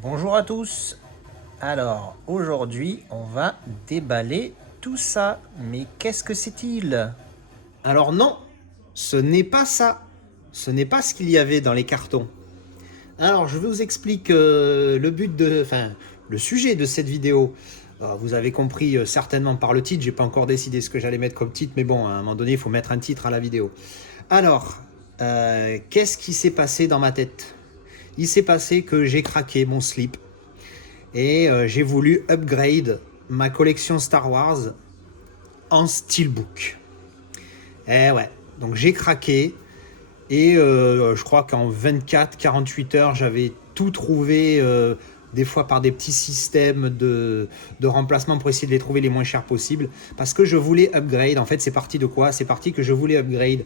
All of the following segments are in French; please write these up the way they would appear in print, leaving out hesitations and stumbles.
Bonjour à tous. Alors, aujourd'hui, on va déballer tout ça. Mais qu'est-ce que c'est-il? Alors non, ce n'est pas ça. Ce n'est pas ce qu'il y avait dans les cartons. Alors je vous explique le sujet de cette vidéo. Alors, vous avez compris certainement par le titre, j'ai pas encore décidé ce que j'allais mettre comme titre, mais bon, à un moment donné, il faut mettre un titre à la vidéo. Alors, qu'est-ce qui s'est passé dans ma tête? Il s'est passé que j'ai craqué mon slip et j'ai voulu upgrade ma collection Star Wars en steelbook. Eh ouais, donc j'ai craqué. Et je crois qu'en 24-48 heures, j'avais tout trouvé, des fois par des petits systèmes de remplacement pour essayer de les trouver les moins chers possibles. Parce que je voulais upgrade. En fait, c'est parti de quoi? C'est parti que je voulais upgrade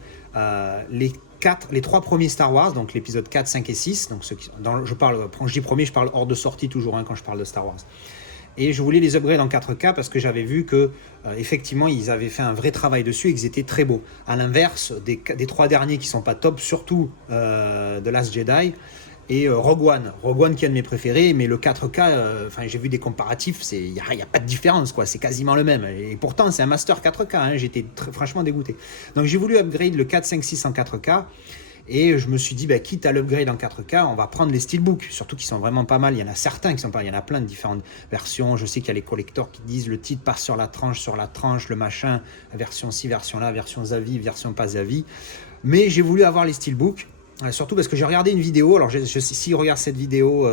les 3 premiers Star Wars, donc l'épisode 4, 5 et 6. Donc quand je dis premier, je parle hors de sortie toujours quand je parle de Star Wars. Et je voulais les upgrade en 4K parce que j'avais vu que effectivement ils avaient fait un vrai travail dessus et qu'ils étaient très beaux. À l'inverse des 3 derniers qui sont pas top, surtout The Last Jedi et Rogue One. Rogue One qui est un de mes préférés, mais le 4K, j'ai vu des comparatifs, il n'y a pas de différence, quoi. C'est quasiment le même. Et pourtant c'est un master 4K, j'étais franchement dégoûté. Donc j'ai voulu upgrade le 4, 5, 6 en 4K. Et je me suis dit, quitte à l'upgrade en 4K, on va prendre les steelbooks, surtout qu'ils sont vraiment pas mal. Il y en a certains qui sont pas, il y en a plein de différentes versions. Je sais qu'il y a les collectors qui disent le titre passe sur la tranche, le machin, version ci, version là, version Zavi, version pas Zavi. Mais j'ai voulu avoir les steelbooks, surtout parce que j'ai regardé une vidéo. Alors, s'il regarde cette vidéo,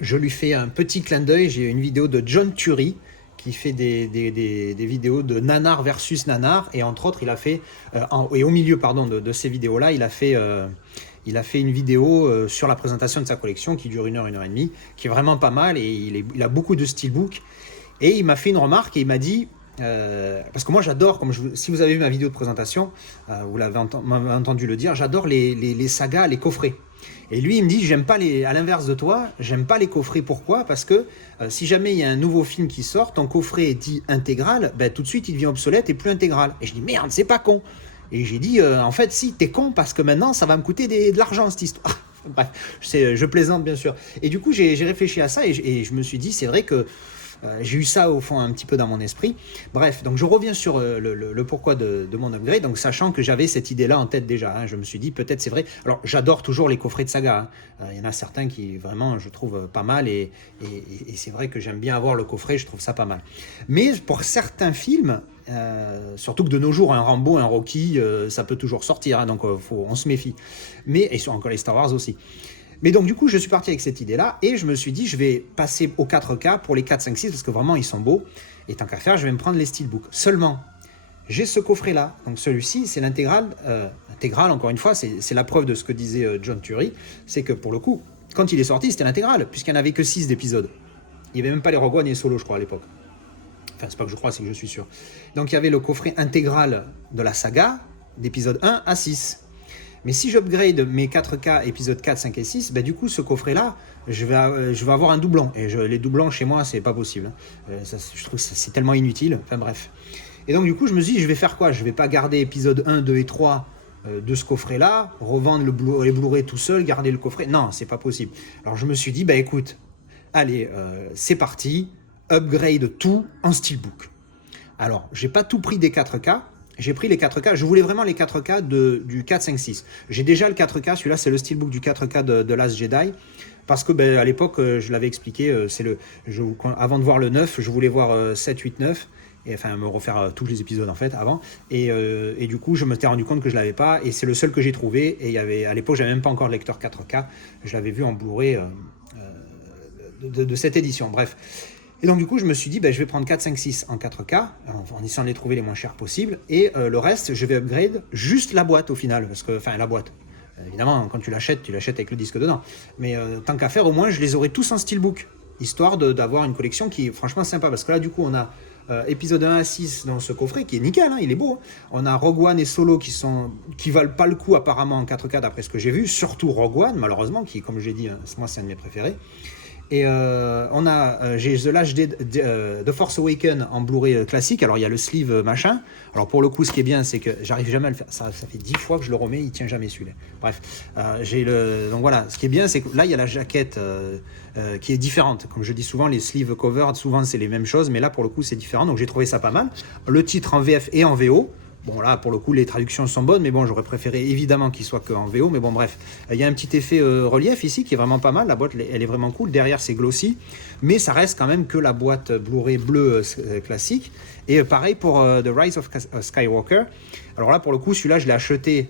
je lui fais un petit clin d'œil. J'ai une vidéo de John Turi qui fait des vidéos de nanar versus nanar, et entre autres il a fait et au milieu de ces vidéos là il a fait une vidéo sur la présentation de sa collection qui dure 1 heure et demie, qui est vraiment pas mal, et il a beaucoup de steelbook. Et il m'a fait une remarque et il m'a dit, parce que moi j'adore, si vous avez vu ma vidéo de présentation, vous l'avez entendu le dire, j'adore les sagas, les coffrets. Et lui, il me dit, j'aime pas à l'inverse de toi, j'aime pas les coffrets. Pourquoi? Parce que si jamais il y a un nouveau film qui sort, ton coffret est dit intégral, tout de suite il devient obsolète et plus intégral. Et je dis, merde, c'est pas con. Et j'ai dit, en fait, si, t'es con, parce que maintenant ça va me coûter de l'argent cette histoire. Bref, je plaisante bien sûr. Et du coup, j'ai réfléchi à ça et je me suis dit, c'est vrai que j'ai eu ça au fond un petit peu dans mon esprit. Bref, donc je reviens sur le pourquoi de mon upgrade, donc sachant que j'avais cette idée-là en tête déjà. Je me suis dit, peut-être c'est vrai. Alors j'adore toujours les coffrets de saga. Il y en a certains qui vraiment je trouve pas mal, et c'est vrai que j'aime bien avoir le coffret, je trouve ça pas mal. Mais pour certains films, surtout que de nos jours, un Rambo, un Rocky, ça peut toujours sortir, donc on se méfie. Et sur encore les Star Wars aussi. Mais donc du coup, je suis parti avec cette idée-là et je me suis dit, je vais passer au 4K pour les 4, 5, 6 parce que vraiment ils sont beaux. Et tant qu'à faire, je vais me prendre les steelbooks. Seulement, j'ai ce coffret-là. Donc celui-ci, c'est l'intégrale. Intégrale, encore une fois, c'est la preuve de ce que disait John Turi. C'est que pour le coup, quand il est sorti, c'était l'intégrale, puisqu'il n'y en avait que 6 d'épisodes. Il n'y avait même pas les Rogue One et les Solo, je crois, à l'époque. Enfin, c'est pas que je crois, c'est que je suis sûr. Donc il y avait le coffret intégral de la saga, d'épisode 1 à 6. Mais si j'upgrade mes 4K épisodes 4, 5 et 6, du coup, ce coffret-là, je vais avoir un doublon. Et les doublons, chez moi, c'est pas possible. Je trouve que c'est tellement inutile. Enfin, bref. Et donc, du coup, je me dis, je vais faire quoi? Je vais pas garder épisode 1, 2 et 3 de ce coffret-là, revendre les Blu-ray tout seul, garder le coffret. Non, c'est pas possible. Alors, je me suis dit, écoute, allez, c'est parti, upgrade tout en steelbook. Alors, j'ai pas tout pris des 4K, j'ai pris les 4K, je voulais vraiment les 4K du 4, 5, 6. J'ai déjà le 4K, celui-là c'est le steelbook du 4K de Last Jedi, parce que à l'époque, je l'avais expliqué, avant de voir le 9, je voulais voir 7, 8, 9, et enfin me refaire tous les épisodes en fait avant, et du coup je me suis rendu compte que je l'avais pas, et c'est le seul que j'ai trouvé, et à l'époque j'avais même pas encore le lecteur 4K, je l'avais vu en Blu-ray de cette édition, bref. Et donc du coup je me suis dit, je vais prendre 4, 5, 6 en 4K, en essayant de les trouver les moins chers possibles, et le reste je vais upgrade juste la boîte au final, parce que, enfin la boîte, évidemment quand tu l'achètes avec le disque dedans, mais tant qu'à faire, au moins je les aurai tous en steelbook, histoire d'avoir une collection qui est franchement sympa, parce que là du coup on a épisode 1 à 6 dans ce coffret qui est nickel, il est beau. On a Rogue One et Solo qui valent pas le coup apparemment en 4K d'après ce que j'ai vu, surtout Rogue One malheureusement, qui, comme j'ai dit, moi c'est un de mes préférés. Et j'ai The Last The Force Awakens en Blu-ray classique. Alors il y a le sleeve machin. Alors pour le coup, ce qui est bien, c'est que j'arrive jamais à le faire. Ça fait 10 fois que je le remets, il tient jamais celui-là. Bref, donc voilà. Ce qui est bien, c'est que là il y a la jaquette qui est différente. Comme je dis souvent, les sleeve covers, souvent c'est les mêmes choses, mais là pour le coup c'est différent. Donc j'ai trouvé ça pas mal. Le titre en VF et en VO. Bon là pour le coup les traductions sont bonnes, mais bon j'aurais préféré évidemment qu'il soit qu'en VO, mais bon bref. Il y a un petit effet relief ici qui est vraiment pas mal, la boîte elle est vraiment cool, derrière c'est glossy, mais ça reste quand même que la boîte Blu-ray bleue classique. Et pareil pour The Rise of Skywalker. Alors là pour le coup celui-là je l'ai acheté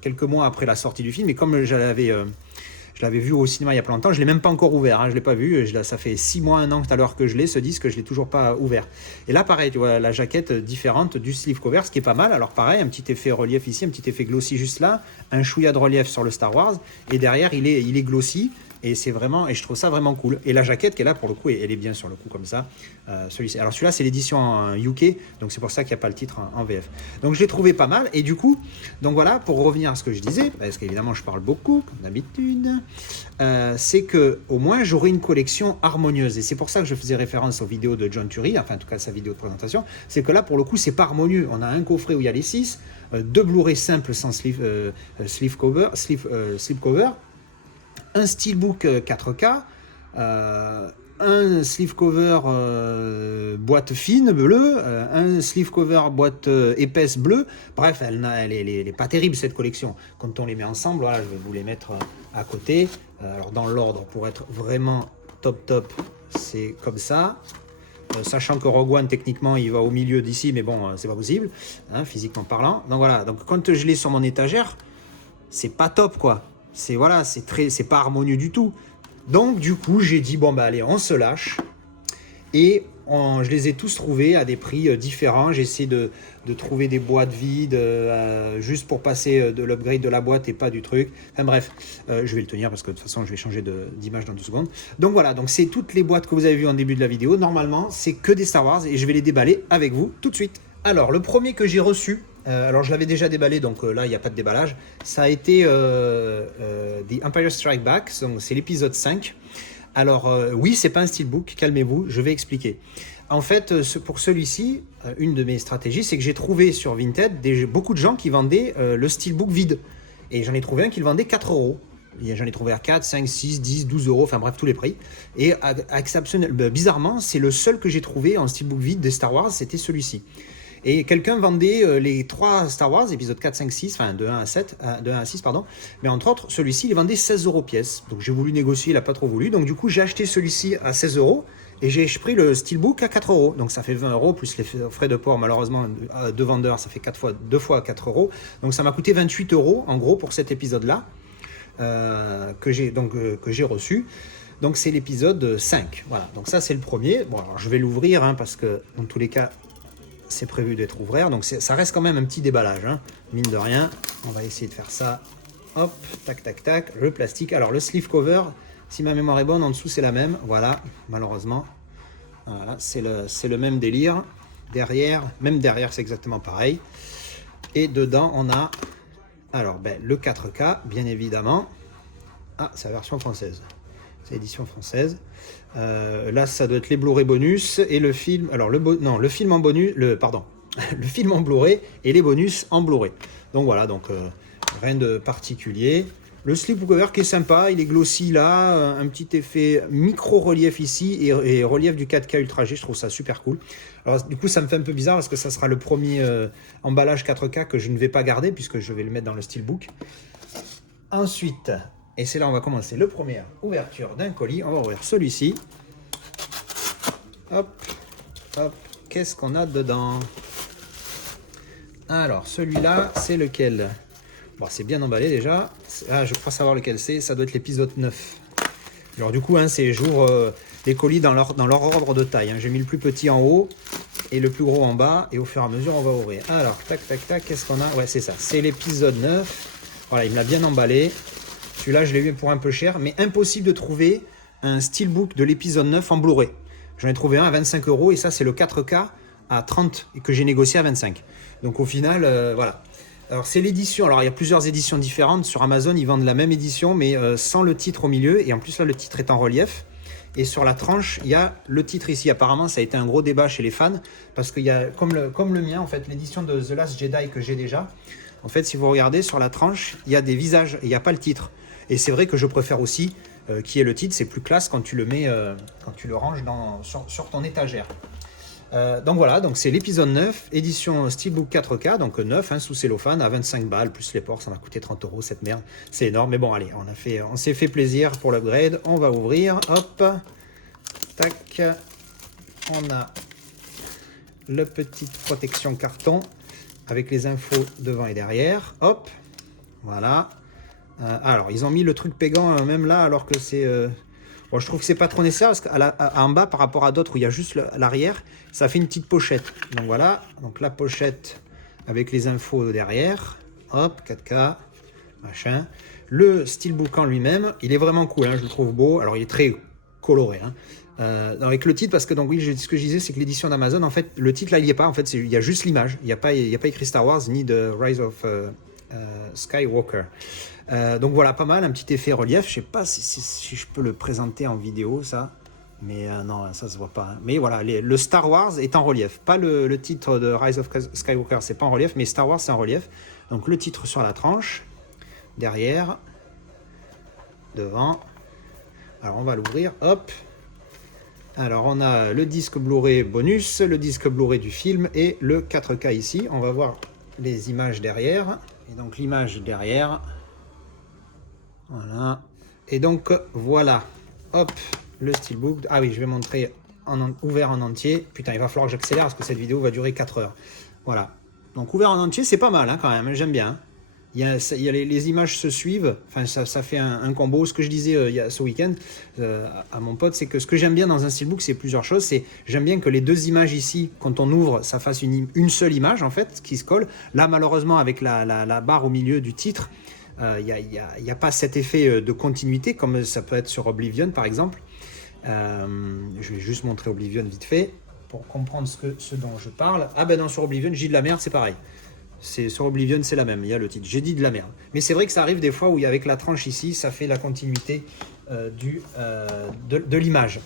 quelques mois après la sortie du film, et comme je l'avais vu au cinéma il y a pas longtemps, je ne l'ai même pas encore ouvert, je ne l'ai pas vu, ça fait 6 mois, 1 an tout à l'heure que je l'ai, ce disque, je ne l'ai toujours pas ouvert. Et là pareil, tu vois, la jaquette différente du sleeve cover, ce qui est pas mal. Alors pareil, un petit effet relief ici, un petit effet glossy juste là, un chouïa de relief sur le Star Wars, et derrière il est glossy, et c'est vraiment, et je trouve ça vraiment cool. Et la jaquette qui est là pour le coup, elle est bien sur le coup comme ça. Celui-ci. Alors celui-là c'est l'édition en UK, donc c'est pour ça qu'il n'y a pas le titre en VF. Donc je l'ai trouvé pas mal, et du coup, donc voilà, pour revenir à ce que je disais, parce qu'évidemment je parle beaucoup comme d'habitude, c'est que au moins j'aurai une collection harmonieuse, et c'est pour ça que je faisais référence aux vidéos de John Turi, enfin en tout cas sa vidéo de présentation. C'est que là pour le coup c'est pas harmonieux. On a un coffret où il y a les 6, deux Blu-ray simples sans sleeve cover, un steelbook 4K, un sleeve cover boîte fine bleue, un sleeve cover boîte épaisse bleue. Bref, elle est pas terrible cette collection. Quand on les met ensemble, voilà, je vais vous les mettre à côté. Alors dans l'ordre, pour être vraiment top, c'est comme ça. Sachant que Rogue One techniquement il va au milieu d'ici, mais bon c'est pas possible, hein, physiquement parlant. Donc voilà, donc quand je l'ai sur mon étagère, c'est pas top quoi. C'est voilà, c'est pas harmonieux du tout. Donc du coup j'ai dit bon bah allez on se lâche, et je les ai tous trouvés à des prix différents. J'ai essayé de trouver des boîtes vides juste pour passer de l'upgrade de la boîte et pas du truc. Enfin bref, je vais le tenir parce que de toute façon je vais changer d'image dans 2 secondes. Donc voilà, donc c'est toutes les boîtes que vous avez vues en début de la vidéo. Normalement c'est que des Star Wars, et je vais les déballer avec vous tout de suite. Alors le premier que j'ai reçu, alors je l'avais déjà déballé, donc là il n'y a pas de déballage, ça a été The Empire Strikes Back, donc c'est l'épisode 5. Alors oui, c'est pas un steelbook, calmez-vous, je vais expliquer. En fait, pour celui-ci, une de mes stratégies, c'est que j'ai trouvé sur Vinted beaucoup de gens qui vendaient le steelbook vide. Et j'en ai trouvé un qui le vendait 4 euros. J'en ai trouvé à 4, 5, 6, 10, 12 euros, enfin bref, tous les prix. Et bizarrement, c'est le seul que j'ai trouvé en steelbook vide des Star Wars, c'était celui-ci. Et quelqu'un vendait les 3 Star Wars, épisode 4, 5, 6, enfin de 1 à 6, pardon. Mais entre autres, celui-ci, il vendait 16 euros pièce. Donc j'ai voulu négocier, il n'a pas trop voulu. Donc du coup, j'ai acheté celui-ci à 16 euros, et j'ai pris le steelbook à 4 euros. Donc ça fait 20 euros, plus les frais de port, malheureusement, de vendeur, ça fait 2 fois 4 euros. Donc ça m'a coûté 28 euros, en gros, pour cet épisode-là, que j'ai reçu. Donc c'est l'épisode 5. Voilà, donc ça c'est le premier. Bon, alors je vais l'ouvrir, hein, parce que dans tous les cas, c'est prévu d'être ouvert, donc ça reste quand même un petit déballage, hein, mine de rien. On va essayer de faire ça. Hop, tac, le plastique. Alors le sleeve cover, si ma mémoire est bonne, en dessous c'est la même. Voilà, malheureusement. Voilà, c'est le même délire. Même derrière, c'est exactement pareil. Et dedans, on a alors le 4K, bien évidemment. Ah, c'est la version française. C'est l'édition française. Là, ça doit être les Blu-ray bonus et le film. Alors le film en bonus, le film en Blu-ray et les bonus en Blu-ray. Donc voilà, rien de particulier. Le slip cover qui est sympa, il est glossy là, un petit effet micro relief ici et relief du 4K Ultra G. Je trouve ça super cool. Alors du coup, ça me fait un peu bizarre parce que ça sera le premier emballage 4K que je ne vais pas garder puisque je vais le mettre dans le steelbook. Ensuite. Et c'est là on va commencer le première ouverture d'un colis. On va ouvrir celui-ci. Hop, qu'est-ce qu'on a dedans? Alors, celui-là, c'est lequel? Bon, c'est bien emballé déjà. Ah, je crois savoir lequel c'est. Ça doit être l'épisode 9. Alors du coup, hein, c'est les colis dans leur ordre de taille. Hein. J'ai mis le plus petit en haut et le plus gros en bas. Et au fur et à mesure, on va ouvrir. Alors, tac, qu'est-ce qu'on a? Ouais, c'est ça. C'est l'épisode 9. Voilà, il me l'a bien emballé. Celui-là, je l'ai eu pour un peu cher, mais impossible de trouver un steelbook de l'épisode 9 en Blu-ray. J'en ai trouvé un à 25 euros, et ça, c'est le 4K à 30, et que j'ai négocié à 25. Donc au final, voilà. Alors c'est l'édition, alors il y a plusieurs éditions différentes. Sur Amazon, ils vendent la même édition, mais sans le titre au milieu, et en plus là, le titre est en relief. Et sur la tranche, il y a le titre ici. Apparemment, ça a été un gros débat chez les fans, parce qu'il y a, comme le mien, en fait, l'édition de The Last Jedi que j'ai déjà, en fait, si vous regardez sur la tranche, il y a des visages et il n'y a pas le titre. Et c'est vrai que je préfère aussi qu'il y ait le titre, c'est plus classe quand tu le mets, quand tu le ranges sur ton étagère. Donc voilà, donc c'est l'épisode 9, édition Steelbook 4K, donc 9 sous cellophane à 25 balles, plus les ports, ça m'a coûté 30 € cette merde, c'est énorme, mais bon allez, on s'est fait plaisir pour l'upgrade, on va ouvrir, hop, tac, on a le petite protection carton avec les infos devant et derrière, hop, voilà, alors ils ont mis le truc pégant même là alors que c'est... Bon, je trouve que c'est pas trop nécessaire parce qu'en bas, par rapport à d'autres où il y a juste l'arrière, ça fait une petite pochette. Donc voilà, donc la pochette avec les infos derrière. Hop, 4K, machin. Le steelbook en lui-même, il est vraiment cool, je le trouve beau. Alors il est très coloré. Avec le titre, parce que donc oui, ce que je disais, c'est que l'édition d'Amazon, en fait, le titre là, il n'y est pas. En fait, il y a juste l'image. Il n'y a pas écrit Star Wars ni The Rise of Skywalker. Donc voilà, pas mal, un petit effet relief. Je sais pas si je peux le présenter en vidéo, ça. Mais non, ça se voit pas. Mais voilà, le Star Wars est en relief. Pas le titre de Rise of Skywalker, c'est pas en relief, mais Star Wars, c'est en relief. Donc le titre sur la tranche, derrière, devant. Alors on va l'ouvrir, hop. Alors on a le disque Blu-ray bonus, le disque Blu-ray du film et le 4K ici. On va voir les images derrière. Et donc l'image derrière... Voilà. Et donc, voilà. Hop, le steelbook. Ah oui, je vais montrer ouvert en entier. Putain, il va falloir que j'accélère parce que cette vidéo va durer 4 heures. Voilà. Donc, ouvert en entier, c'est pas mal quand même. J'aime bien. Les images se suivent. Enfin, ça fait un combo. Ce que je disais ce week-end à mon pote, c'est que ce que j'aime bien dans un steelbook, c'est plusieurs choses. J'aime bien que les deux images ici, quand on ouvre, ça fasse une seule image, en fait, qui se colle. Là, malheureusement, avec la barre au milieu du titre, il n'y a pas cet effet de continuité comme ça peut être sur Oblivion par exemple. Je vais juste montrer Oblivion vite fait pour comprendre ce dont je parle. Ah ben non, sur Oblivion, j'ai dit de la merde, c'est pareil. Sur Oblivion, c'est la même, il y a le titre. J'ai dit de la merde. Mais c'est vrai que ça arrive des fois où avec la tranche ici, ça fait la continuité de l'image.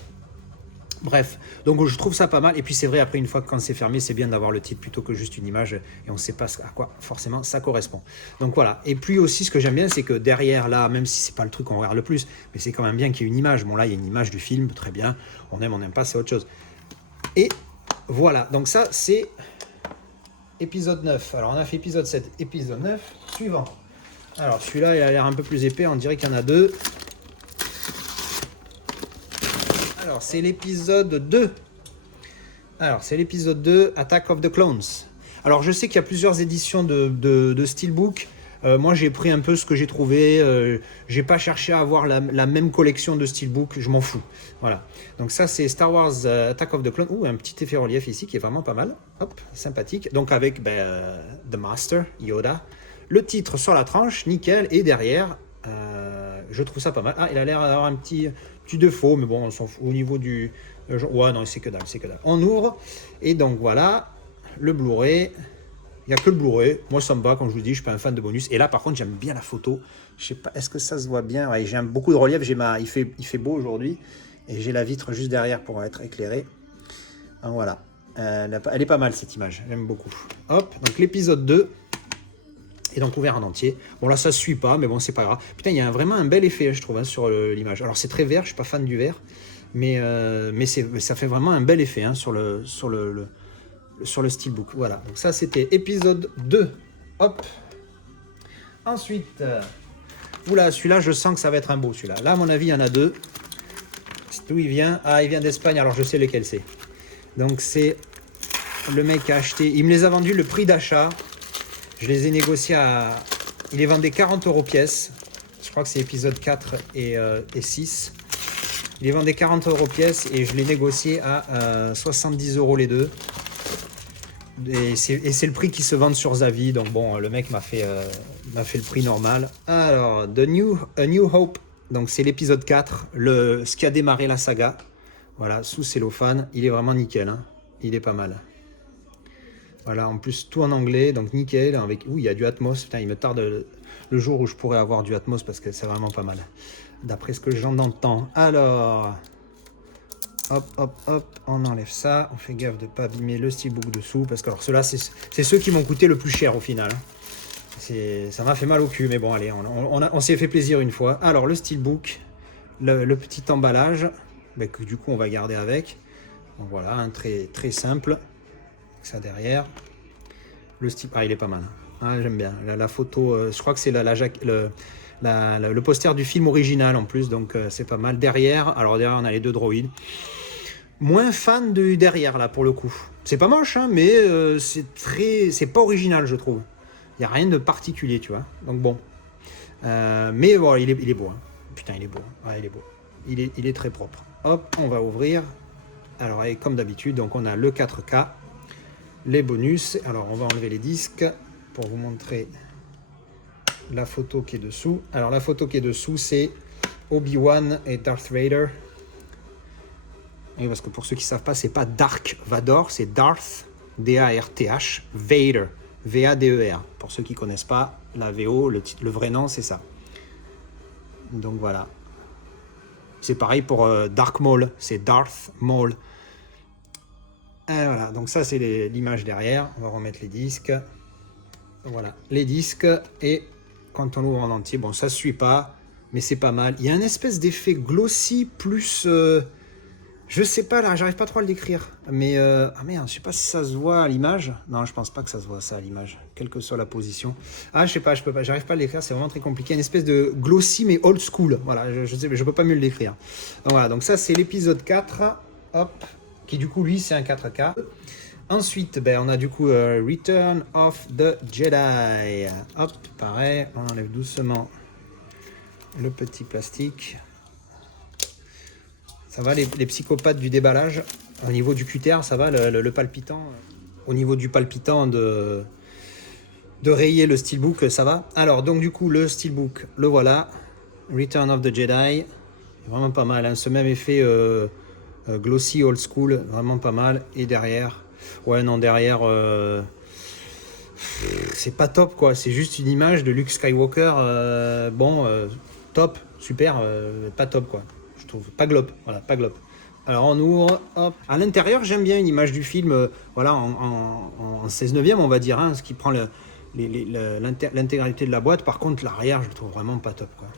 Bref, donc je trouve ça pas mal. Et puis c'est vrai, après une fois que quand c'est fermé, c'est bien d'avoir le titre plutôt que juste une image. Et on ne sait pas à quoi forcément ça correspond. Donc voilà. Et puis aussi, ce que j'aime bien, c'est que derrière là, même si c'est pas le truc qu'on regarde le plus, mais c'est quand même bien qu'il y ait une image. Bon là, il y a une image du film, très bien. On n'aime pas, c'est autre chose. Et voilà. Donc ça, c'est épisode 9. Alors on a fait épisode 7, épisode 9. Suivant. Alors celui-là, il a l'air un peu plus épais. On dirait qu'il y en a deux. Alors, c'est l'épisode 2. Alors, c'est l'épisode 2, Attack of the Clones. Alors, je sais qu'il y a plusieurs éditions de Steelbook. Moi, j'ai pris un peu ce que j'ai trouvé. J'ai pas cherché à avoir la même collection de Steelbook. Je m'en fous. Voilà. Donc, ça, c'est Star Wars Attack of the Clones. Ouh, un petit effet relief ici qui est vraiment pas mal. Hop, sympathique. Donc, avec The Master, Yoda. Le titre sur la tranche, nickel. Et derrière... je trouve ça pas mal. Ah, il a l'air d'avoir un petit défaut, mais bon, on s'en fout. Au niveau du... ouais, non, c'est que dalle, c'est que dalle. On ouvre, et donc voilà, le Blu-ray. Il n'y a que le Blu-ray. Moi, ça me va, comme je vous dis, je suis pas un fan de bonus. Et là, par contre, j'aime bien la photo. Je sais pas, est-ce que ça se voit bien? Ouais, j'ai beaucoup de relief. Il fait beau aujourd'hui. Et j'ai la vitre juste derrière pour être éclairé. Donc, voilà. Elle est pas mal, cette image. J'aime beaucoup. Hop, donc l'épisode 2. Et donc ouvert en entier. Bon là ça se suit pas, mais bon c'est pas grave. Putain, il y a vraiment un bel effet je trouve sur l'image. Alors c'est très vert, je suis pas fan du vert, mais ça fait vraiment un bel effet sur le steelbook. Voilà, donc ça c'était épisode 2. Hop. Ensuite, oula, celui-là je sens que ça va être un beau celui-là. Là à mon avis il y en a deux. D'où il vient? Ah, il vient d'Espagne, alors je sais lequel c'est. Donc c'est le mec qui a acheté, il me les a vendus le prix d'achat. Je les ai négociés à... Il les vendait 40 € pièce. Je crois que c'est épisode 4 et 6. Il les vendait 40 € pièce et je les négocié à 70 € les deux. Et c'est le prix qui se vend sur Zavi. Donc bon, le mec m'a fait le prix normal. Alors, A New Hope. Donc c'est l'épisode 4. Ce qui a démarré la saga. Voilà, sous cellophane. Il est vraiment nickel. Il est pas mal. Voilà, en plus tout en anglais, donc nickel. Ouh, il y a du Atmos. Putain, il me tarde le jour où je pourrais avoir du Atmos parce que c'est vraiment pas mal. D'après ce que j'en entends. Alors, Hop, hop, hop, on enlève ça. On fait gaffe de ne pas abîmer le steelbook dessous. Parce que alors ceux-là, c'est ceux qui m'ont coûté le plus cher au final. Ça m'a fait mal au cul. Mais bon, allez, on s'est fait plaisir une fois. Alors, le steelbook, le petit emballage, bah, que du coup, on va garder avec. Donc voilà, un très, très simple. Avec ça derrière. Le style, il est pas mal. Ah, j'aime bien. La photo, je crois que c'est le poster du film original en plus, donc c'est pas mal. Derrière, alors derrière on a les deux droïdes. Moins fan de derrière là pour le coup. C'est pas moche, hein, mais c'est pas original je trouve. Il y a rien de particulier, tu vois. Donc bon, mais bon, il est beau. Hein. Putain, il est beau. Ouais, il est beau. Il est très propre. Hop, on va ouvrir. Alors, et comme d'habitude, donc on a le 4K. Les bonus, alors on va enlever les disques pour vous montrer la photo qui est dessous. Alors la photo qui est dessous c'est Obi-Wan et Darth Vader. Et parce que pour ceux qui ne savent pas, c'est pas Dark Vador, c'est Darth, D-A-R-T-H, Vader, V-A-D-E-R. Pour ceux qui ne connaissent pas, la VO, le vrai nom c'est ça. Donc voilà. C'est pareil pour Dark Maul, c'est Darth Maul. Et voilà, donc ça c'est l'image derrière. On va remettre les disques. Voilà, les disques. Et quand on l'ouvre en entier, bon, ça ne suit pas, mais c'est pas mal. Il y a un espèce d'effet glossy plus. Je sais pas là, j'arrive pas trop à le décrire. Mais ah merde, je sais pas si ça se voit à l'image. Non, je pense pas que ça se voit ça à l'image, quelle que soit la position. Ah, je sais pas, j'arrive pas à le décrire, c'est vraiment très compliqué. Une espèce de glossy mais old school. Voilà, je sais, mais je peux pas mieux le décrire. Donc voilà, donc ça c'est l'épisode 4. Hop. Qui du coup lui c'est un 4K. Ensuite ben, on a du coup Return of the Jedi. Hop, pareil, on enlève doucement le petit plastique. Ça va les psychopathes du déballage. Au niveau du QTR ça va le palpitant. Au niveau du palpitant de rayer le steelbook ça va. Alors donc du coup le steelbook le voilà. Return of the Jedi. Vraiment pas mal, hein. Ce même effet glossy old school, vraiment pas mal. Et derrière, ouais non derrière, c'est pas top quoi. C'est juste une image de Luke Skywalker. Top, super, pas top quoi. Je trouve pas glop, voilà, pas glop. Alors on ouvre, hop. À l'intérieur, j'aime bien une image du film, voilà, en 16 neuvième on va dire, hein, ce qui prend l'intégralité de la boîte. Par contre, l'arrière, je le trouve vraiment pas top quoi.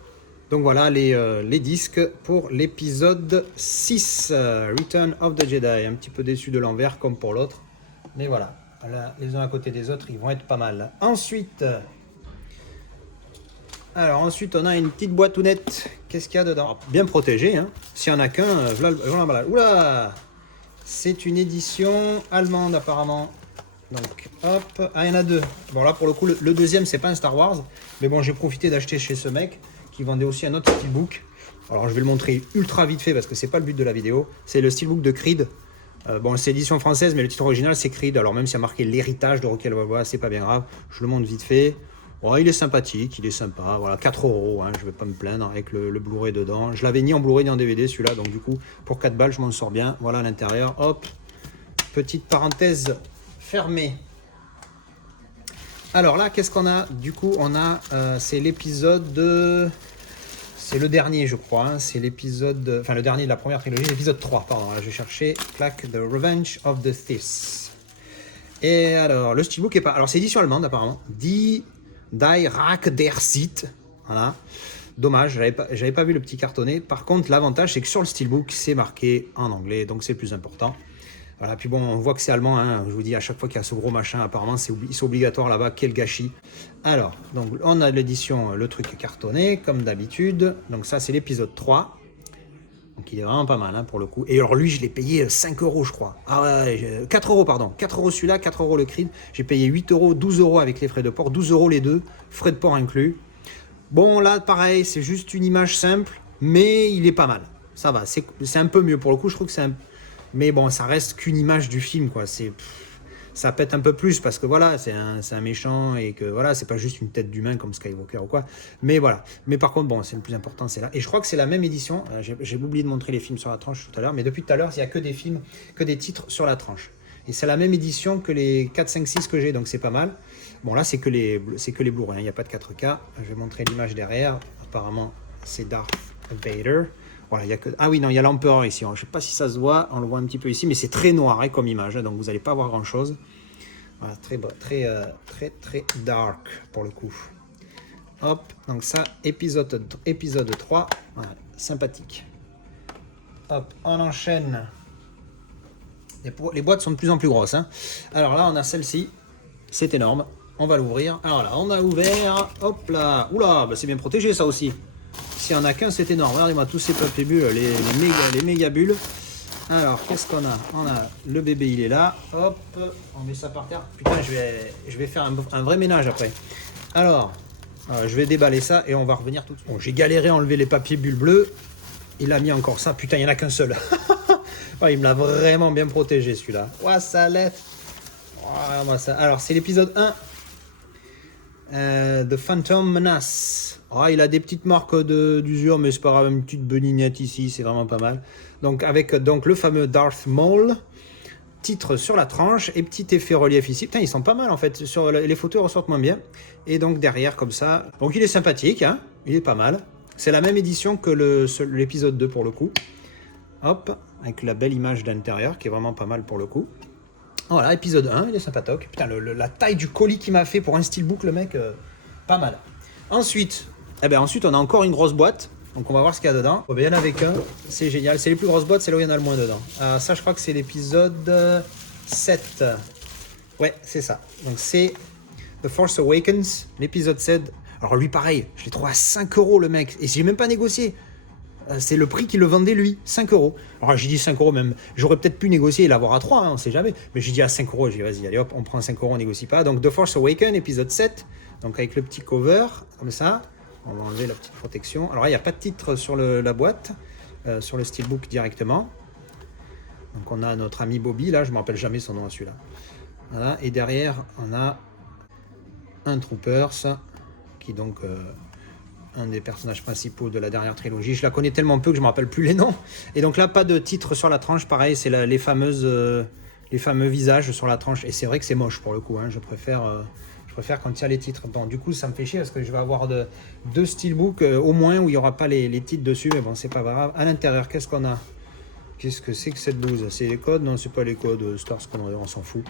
Donc voilà les disques pour l'épisode 6, Return of the Jedi. Un petit peu déçu de l'envers comme pour l'autre. Mais voilà, là, les uns à côté des autres, ils vont être pas mal. Ensuite, on a une petite boîtounette. Qu'est-ce qu'il y a dedans? Bien protégé, hein. S'il n'y en a qu'un, voilà. Oula! C'est une édition allemande apparemment. Donc hop, il y en a deux. Bon là pour le coup, le deuxième c'est pas un Star Wars. Mais bon, j'ai profité d'acheter chez ce mec qui vendait aussi un autre steelbook. Alors je vais le montrer ultra vite fait parce que c'est pas le but de la vidéo. C'est le steelbook de Creed. Bon, c'est édition française, mais le titre original c'est Creed. Alors même s'il y a marqué l'héritage de Rocky Balboa, c'est pas bien grave. Je le montre vite fait. Ouais, il est sympathique, il est sympa. Voilà, 4 €, hein, je vais pas me plaindre avec le Blu-ray dedans. Je l'avais ni en Blu-ray ni en DVD celui-là, donc du coup pour 4 balles je m'en sors bien. Voilà à l'intérieur. Hop, petite parenthèse fermée. Alors là, qu'est-ce qu'on a? Du coup, on a, c'est l'épisode de... C'est le dernier, je crois. Hein. C'est l'épisode... Enfin, le dernier de la première trilogie, l'épisode 3, pardon. Là, je vais chercher. Clac, The Revenge of the Sith. Et alors, le steelbook est pas... Alors, c'est édition allemande, apparemment. Die Rack der Sith. Voilà. Dommage, j'avais pas vu le petit cartonné. Par contre, l'avantage, c'est que sur le steelbook, c'est marqué en anglais. Donc, c'est le plus important. Voilà, puis bon, on voit que c'est allemand, hein. Je vous dis à chaque fois qu'il y a ce gros machin, apparemment c'est obligatoire là-bas, quel gâchis. Alors, donc on a l'édition, le truc cartonné, comme d'habitude. Donc ça c'est l'épisode 3. Donc il est vraiment pas mal hein, pour le coup. Et alors lui, je l'ai payé 5 € je crois. Ah ouais, 4 € pardon. 4 € celui-là, 4 € le Creed. J'ai payé 8 €, 12 € avec les frais de port, 12 € les deux, frais de port inclus. Bon là, pareil, c'est juste une image simple, mais il est pas mal. Ça va, c'est un peu mieux pour le coup, je trouve que c'est un... Mais bon, ça reste qu'une image du film, quoi. Ça pète un peu plus parce que voilà, c'est un méchant et que voilà, c'est pas juste une tête d'humain comme Skywalker ou quoi. Mais voilà. Mais par contre, bon, c'est le plus important, c'est là. Et je crois que c'est la même édition. J'ai oublié de montrer les films sur la tranche tout à l'heure, mais depuis tout à l'heure, il n'y a que des films, que des titres sur la tranche. Et c'est la même édition que les 4, 5, 6 que j'ai, donc c'est pas mal. Bon, là, c'est que les Blu-ray, il n'y a pas de 4K. Je vais montrer l'image derrière. Apparemment, c'est Darth Vader. Voilà, il y a que... Ah oui, non, il y a l'empereur ici. Je ne sais pas si ça se voit, on le voit un petit peu ici, mais c'est très noir hein, comme image, hein, donc vous n'allez pas voir grand-chose. Voilà, très dark pour le coup. Hop, donc ça, épisode 3, voilà, sympathique. Hop, on enchaîne. Les boîtes sont de plus en plus grosses. Hein. Alors là, on a celle-ci, c'est énorme. On va l'ouvrir. Alors là, on a ouvert. Hop là. Oula, bah c'est bien protégé ça aussi. S'il n'y en a qu'un, c'est énorme. Regardez-moi tous ces papiers bulles, les méga bulles. Alors, qu'est-ce qu'on a? On a le bébé, il est là. Hop, on met ça par terre. Putain, je vais faire un vrai ménage après. Alors, je vais déballer ça et on va revenir tout de suite. Bon, j'ai galéré à enlever les papiers bulles bleus. Il a mis encore ça. Putain, il n'y en a qu'un seul. Oh, il me l'a vraiment bien protégé celui-là. Ouah, ça l'est. Alors, c'est l'épisode 1. The Phantom Menace. Oh, il a des petites marques d'usure, mais c'est pas grave, une petite benignette ici, c'est vraiment pas mal. Donc avec le fameux Darth Maul, titre sur la tranche et petit effet relief ici. Putain, ils sont pas mal en fait. Sur les photos ressortent moins bien. Et donc derrière comme ça. Donc il est sympathique, hein, il est pas mal. C'est la même édition que l'épisode 2 pour le coup. Hop, avec la belle image d'intérieur qui est vraiment pas mal pour le coup. Voilà, épisode 1, il est sympatoque. Putain, la taille du colis qu'il m'a fait pour un steelbook, le mec, pas mal. Ensuite, on a encore une grosse boîte. Donc on va voir ce qu'il y a dedans. Oh, ben, il y en avait qu'un, c'est génial. C'est les plus grosses boîtes, c'est là où il y en a le moins dedans. Ça, je crois que c'est l'épisode 7. Ouais, c'est ça. Donc c'est The Force Awakens, l'épisode 7. Alors lui, pareil, je l'ai trouvé à 5 € le mec. Et j'ai même pas négocié. C'est le prix qu'il le vendait lui, 5 €. Alors j'ai dit 5 € même, j'aurais peut-être pu négocier et l'avoir à 3, hein, on sait jamais. Mais j'ai dit à 5 €, j'ai dit vas-y, allez hop, on prend 5 €, on négocie pas. Donc The Force Awakens, épisode 7, donc avec le petit cover, comme ça. On va enlever la petite protection. Alors là, il n'y a pas de titre sur la boîte, sur le steelbook directement. Donc on a notre ami Bobby, là, je ne me rappelle jamais son nom à celui-là. Voilà, et derrière, on a un Troopers, qui donc... un des personnages principaux de la dernière trilogie. Je la connais tellement peu que je ne me rappelle plus les noms. Et donc là, pas de titre sur la tranche. Pareil, c'est les fameux visages sur la tranche. Et c'est vrai que c'est moche pour le coup. Hein. Je préfère quand il y a les titres. Bon, du coup, ça me fait chier parce que je vais avoir deux steelbooks au moins où il n'y aura pas les titres dessus. Mais bon, c'est pas grave. À l'intérieur, qu'est-ce qu'on a? Qu'est-ce que c'est que cette blouse? C'est les codes? Non, c'est pas les codes. Stars, on s'en fout.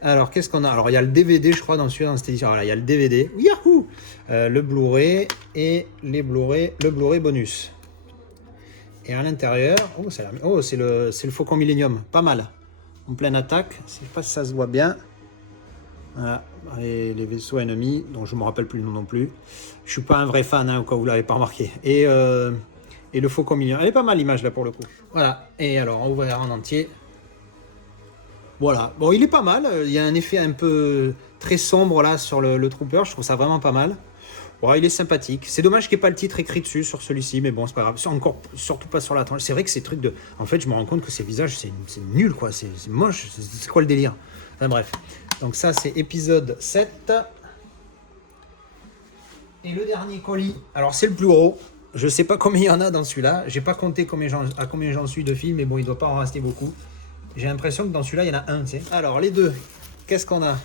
Alors, qu'est-ce qu'on a? Alors, il y a le DVD, je crois, dans celui-là, dans cette édition. Voilà, il y a le DVD. Yahoo! Le Blu-ray et le Blu-ray bonus. Et à l'intérieur, c'est le Faucon Millennium. Pas mal. En pleine attaque. Je ne sais pas si ça se voit bien. Voilà. Les vaisseaux ennemis, dont je ne me rappelle plus le nom non plus. Je ne suis pas un vrai fan, hein, au cas où vous ne l'avez pas remarqué. Et le Faucon Millennium. Elle est pas mal l'image là pour le coup. Voilà. Et alors on ouvre en entier. Voilà. Bon, il est pas mal. Il y a un effet un peu très sombre là sur le Trooper. Je trouve ça vraiment pas mal. Ouais, il est sympathique. C'est dommage qu'il n'y ait pas le titre écrit dessus sur celui-ci, mais bon, c'est pas grave. Surtout pas sur la tranche. C'est vrai que ces trucs de. En fait, je me rends compte que ces visages, c'est nul quoi. C'est moche. C'est quoi le délire? Enfin bref. Donc ça, c'est épisode 7. Et le dernier colis. Alors c'est le plus gros. Je sais pas combien il y en a dans celui-là. J'ai pas compté à combien j'en suis de films, mais bon, il doit pas en rester beaucoup. J'ai l'impression que dans celui-là, il y en a un, tu sais. Alors, les deux, qu'est-ce qu'on a?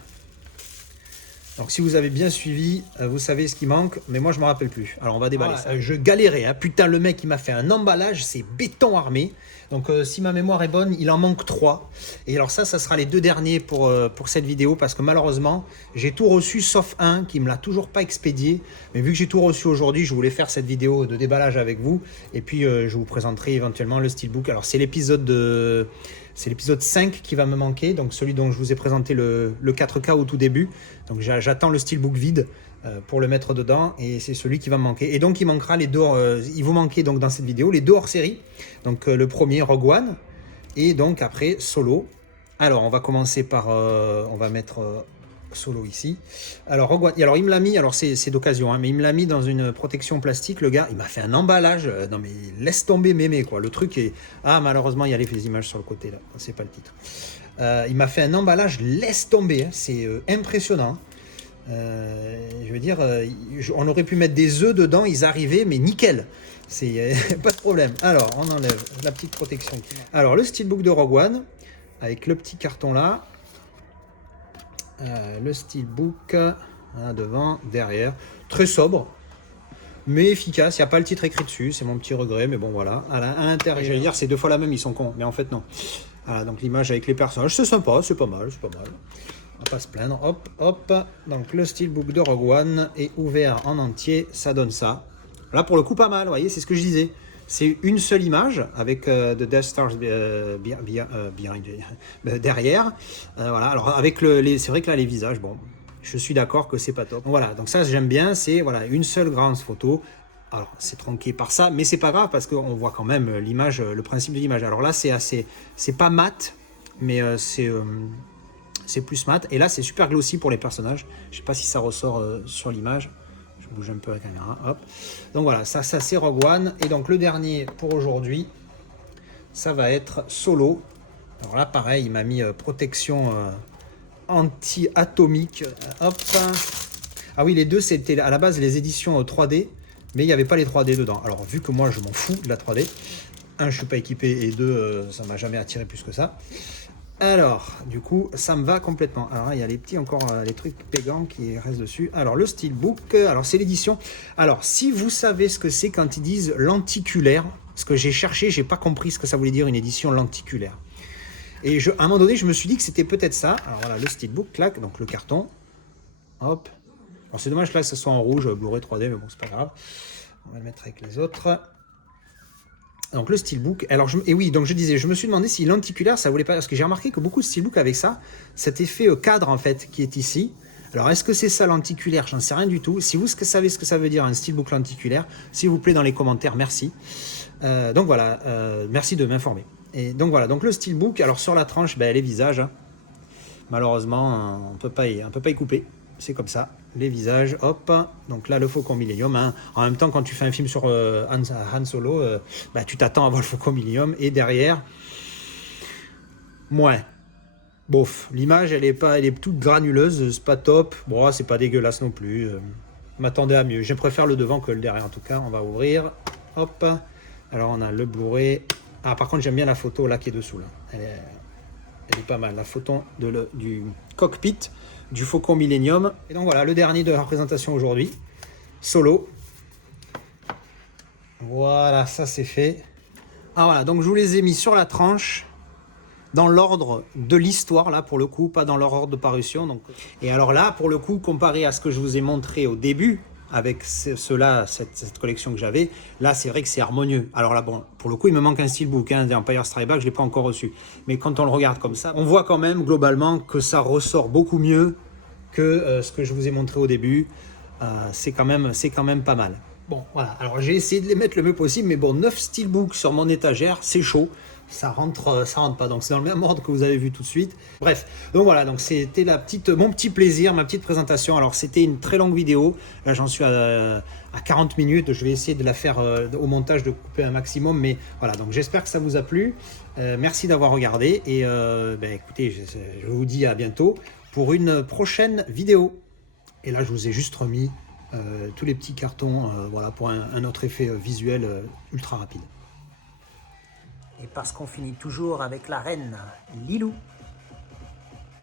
Donc, si vous avez bien suivi, vous savez ce qui manque, mais moi, je me rappelle plus. Alors, on va déballer ça. Je galérais, hein. Putain, le mec, il m'a fait un emballage, c'est béton armé. Donc, si ma mémoire est bonne, il en manque 3. Et alors ça sera les 2 derniers pour cette vidéo, parce que malheureusement, j'ai tout reçu, sauf un qui me l'a toujours pas expédié. Mais vu que j'ai tout reçu aujourd'hui, je voulais faire cette vidéo de déballage avec vous. Et puis, je vous présenterai éventuellement le steelbook. Alors, c'est l'épisode 5 qui va me manquer, donc celui dont je vous ai présenté le 4K au tout début. Donc j'attends le steelbook vide pour le mettre dedans, et c'est celui qui va me manquer. Et donc il manquera les deux, il vous manquait donc dans cette vidéo les deux hors série. Donc le premier Rogue One, et donc après Solo. Alors on va commencer par, on va mettre Solo ici. Alors Rogue One, alors il me l'a mis, alors c'est d'occasion, hein, mais il me l'a mis dans une protection plastique, le gars. Il m'a fait un emballage, non mais laisse tomber mémé quoi. Le truc est, malheureusement il y a les images sur le côté là, c'est pas le titre. Il m'a fait un emballage, laisse tomber, hein. C'est impressionnant. Je veux dire, on aurait pu mettre des œufs dedans, ils arrivaient, mais nickel. C'est pas de problème. Alors on enlève la petite protection. Alors le steelbook de Rogue One avec le petit carton là. Le steelbook, devant, derrière, très sobre, mais efficace. Il n'y a pas le titre écrit dessus, c'est mon petit regret, mais bon voilà. À l'intérieur, j'allais dire c'est 2 fois la même, ils sont cons, mais en fait non. Voilà, donc l'image avec les personnages, c'est sympa, c'est pas mal, c'est pas mal. On va pas se plaindre. Hop, hop. Donc le steelbook de Rogue One est ouvert en entier, ça donne ça. Là pour le coup pas mal, vous voyez, c'est ce que je disais. C'est une seule image avec The Death Stars derrière. Voilà. Alors avec c'est vrai que là les visages, bon, je suis d'accord que c'est pas top. Donc, voilà, donc ça j'aime bien, c'est voilà une seule grande photo. Alors c'est tronqué par ça, mais c'est pas grave parce qu'on voit quand même l'image, le principe de l'image. Alors là c'est pas mat, mais c'est plus mat. Et là c'est super glossy pour les personnages. Je sais pas si ça ressort sur l'image. Je bouge un peu la caméra, hop. Donc voilà, ça c'est Rogue One. Et donc le dernier pour aujourd'hui, ça va être Solo. Alors là pareil, il m'a mis protection anti-atomique. Hop. Ah oui, les deux c'était à la base les éditions 3D, mais il n'y avait pas les 3D dedans. Alors vu que moi je m'en fous de la 3D, un je suis pas équipé et deux ça m'a jamais attiré plus que ça. Alors, du coup, ça me va complètement. Alors là, il y a les petits encore, les trucs pégants qui restent dessus. Alors, le steelbook, alors c'est l'édition. Alors, si vous savez ce que c'est quand ils disent lenticulaire, ce que j'ai cherché, j'ai pas compris ce que ça voulait dire une édition lenticulaire. Et à un moment donné, je me suis dit que c'était peut-être ça. Alors voilà, le steelbook, clac, donc le carton. Hop. Alors, c'est dommage là que ce soit en rouge, Blu-ray 3D, mais bon, c'est pas grave. On va le mettre avec les autres. Donc le steelbook, alors et oui, donc je disais, je me suis demandé si lenticulaire ça voulait pas, parce que j'ai remarqué que beaucoup de steelbook avec ça, cet effet cadre en fait qui est ici. Alors est-ce que c'est ça lenticulaire? J'en sais rien du tout. Si vous savez ce que ça veut dire un steelbook lenticulaire, s'il vous plaît dans les commentaires, merci. Donc voilà, merci de m'informer. Et donc voilà, donc le steelbook, alors sur la tranche, ben, les visages, malheureusement on peut pas y couper. C'est comme ça, les visages, hop, donc là le Faucon Millenium, hein. En même temps quand tu fais un film sur Han Solo, bah, tu t'attends à voir le Faucon Millenium, et derrière, ouais, bof, l'image elle est toute granuleuse, c'est pas top, bon c'est pas dégueulasse non plus, m'attendais à mieux, je préfère le devant que le derrière en tout cas. On va ouvrir, hop, alors on a le Blu-ray, ah par contre j'aime bien la photo là qui est dessous, là. Elle est pas mal, la photo du cockpit du Faucon Millenium. Et donc voilà, le dernier de la présentation aujourd'hui, Solo. Voilà, ça c'est fait. Ah voilà, donc je vous les ai mis sur la tranche, dans l'ordre de l'histoire, là pour le coup, pas dans leur ordre de parution. Donc. Et alors là, pour le coup, comparé à ce que je vous ai montré au début, avec ceux-là, cette collection que j'avais, là c'est vrai que c'est harmonieux. Alors là, bon, pour le coup, il me manque un steelbook, hein, Empire Strikes Back, je ne l'ai pas encore reçu. Mais quand on le regarde comme ça, on voit quand même globalement que ça ressort beaucoup mieux que ce que je vous ai montré au début. C'est quand même pas mal. Bon, voilà, alors j'ai essayé de les mettre le mieux possible, mais bon, 9 steelbooks sur mon étagère, c'est chaud. Ça rentre pas, donc c'est dans le même ordre que vous avez vu tout de suite. Bref, donc voilà, donc c'était mon petit plaisir, ma petite présentation. Alors c'était une très longue vidéo, là j'en suis à 40 minutes, je vais essayer de la faire au montage, de couper un maximum, mais voilà, donc j'espère que ça vous a plu. Merci d'avoir regardé, et écoutez, je vous dis à bientôt pour une prochaine vidéo. Et là je vous ai juste remis tous les petits cartons, voilà, pour un autre effet visuel ultra rapide. Et parce qu'on finit toujours avec la reine, Lilou.